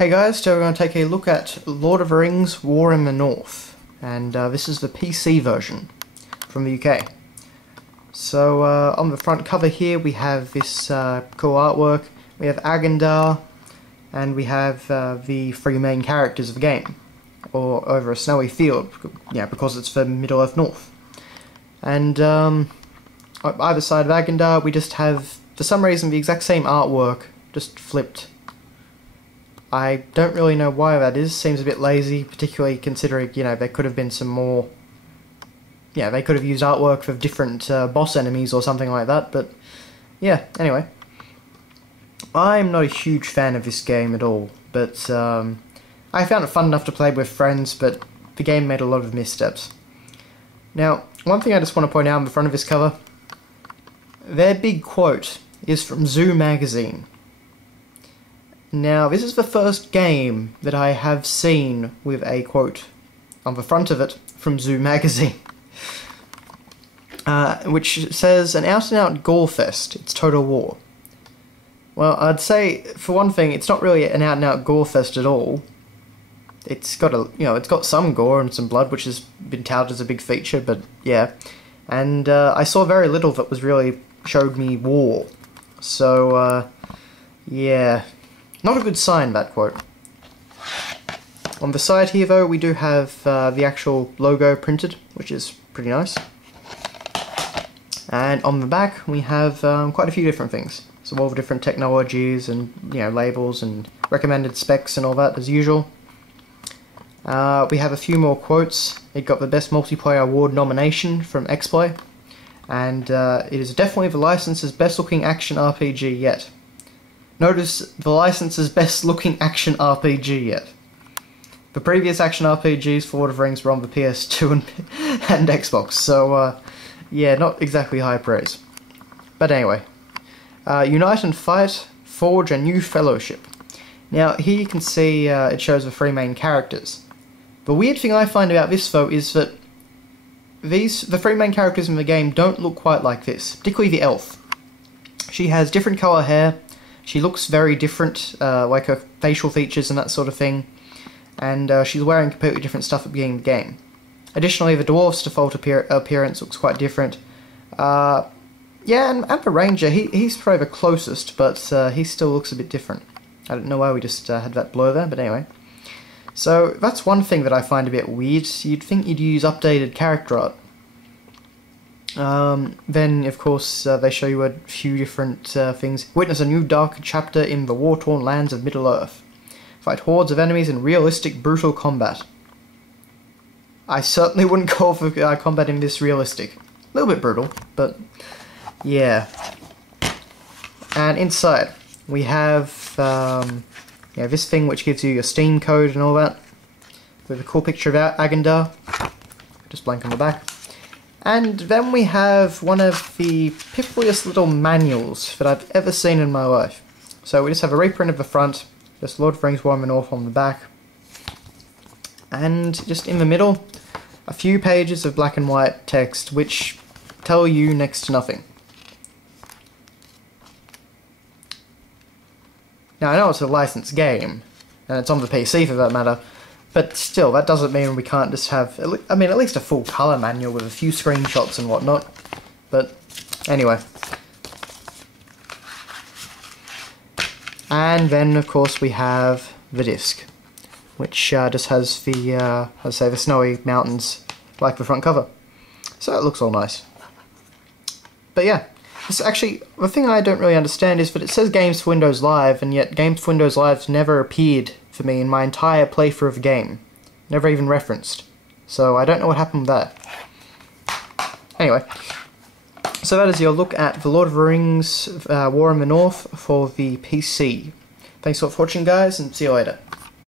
Hey guys, so we're going to take a look at Lord of the Rings War in the North, and this is the PC version from the UK. So on the front cover here we have this cool artwork, we have Agendar, and we have the three main characters of the game, or over a snowy field, yeah, because it's for Middle-earth North. And on either side of Agendar we just have, for some reason, the exact same artwork, just flipped. I don't really know why that is. Seems a bit lazy, particularly considering, you know, there could have been some more... Yeah, they could have used artwork for different boss enemies or something like that, but... Yeah, anyway. I'm not a huge fan of this game at all, but I found it fun enough to play with friends, but the game made a lot of missteps. Now, one thing I just want to point out on the front of this cover, their big quote is from Zoo Magazine. Now, this is the first game that I have seen with a quote on the front of it from Zoo Magazine, which says, an out-and-out gore-fest, it's Total War. Well, I'd say, for one thing, it's not really an out-and-out gore-fest at all. It's got it's got some gore and some blood, which has been touted as a big feature, but yeah. And I saw very little that was really showed me war. So, yeah. Not a good sign, that quote. On the side here, though, we do have the actual logo printed, which is pretty nice. And on the back, we have quite a few different things. So all the different technologies and, you know, labels and recommended specs and all that, as usual. We have a few more quotes. It got the Best Multiplayer Award nomination from XPlay. And it is definitely the license's best-looking action RPG yet. Notice the license's best-looking action RPG yet. The previous action RPGs for Lord of the Rings were on the PS2 and Xbox, so yeah, not exactly high praise. But anyway, unite and fight, forge a new fellowship. Now here you can see it shows the three main characters. The weird thing I find about this though is that the three main characters in the game don't look quite like this, particularly the elf. She has different colour hair. She looks very different, like her facial features and that sort of thing, and she's wearing completely different stuff at the beginning of the game. Additionally, the dwarf's default appearance looks quite different. Yeah, and the ranger, he's probably the closest, but he still looks a bit different. I don't know why we just had that blur there, but anyway. So, that's one thing that I find a bit weird. You'd think you'd use updated character art. Then, of course, they show you a few different things. Witness a new dark chapter in the war-torn lands of Middle-earth. Fight hordes of enemies in realistic, brutal combat. I certainly wouldn't call for combat in this realistic. A little bit brutal, but yeah. And inside, we have yeah, this thing which gives you your Steam code and all that, with a cool picture of Agendar. Just blank on the back. And then we have one of the pippliest little manuals that I've ever seen in my life. So we just have a reprint of the front, just Lord of the Rings War in the North on the back, and just in the middle, a few pages of black and white text which tell you next to nothing. Now I know it's a licensed game, and it's on the PC for that matter, but still, that doesn't mean we can't just have, I mean, at least a full colour manual with a few screenshots and whatnot. But, anyway. And then, of course, we have the disc, which just has the, let's say, the snowy mountains, like the front cover. So it looks all nice. But yeah, this actually, the thing I don't really understand is that it says Games for Windows Live, and yet Games for Windows Live's never appeared for me in my entire playthrough of the game. Never even referenced. So I don't know what happened with that. Anyway, so that is your look at the Lord of the Rings War in the North for the PC. Thanks for watching, guys, and see you later.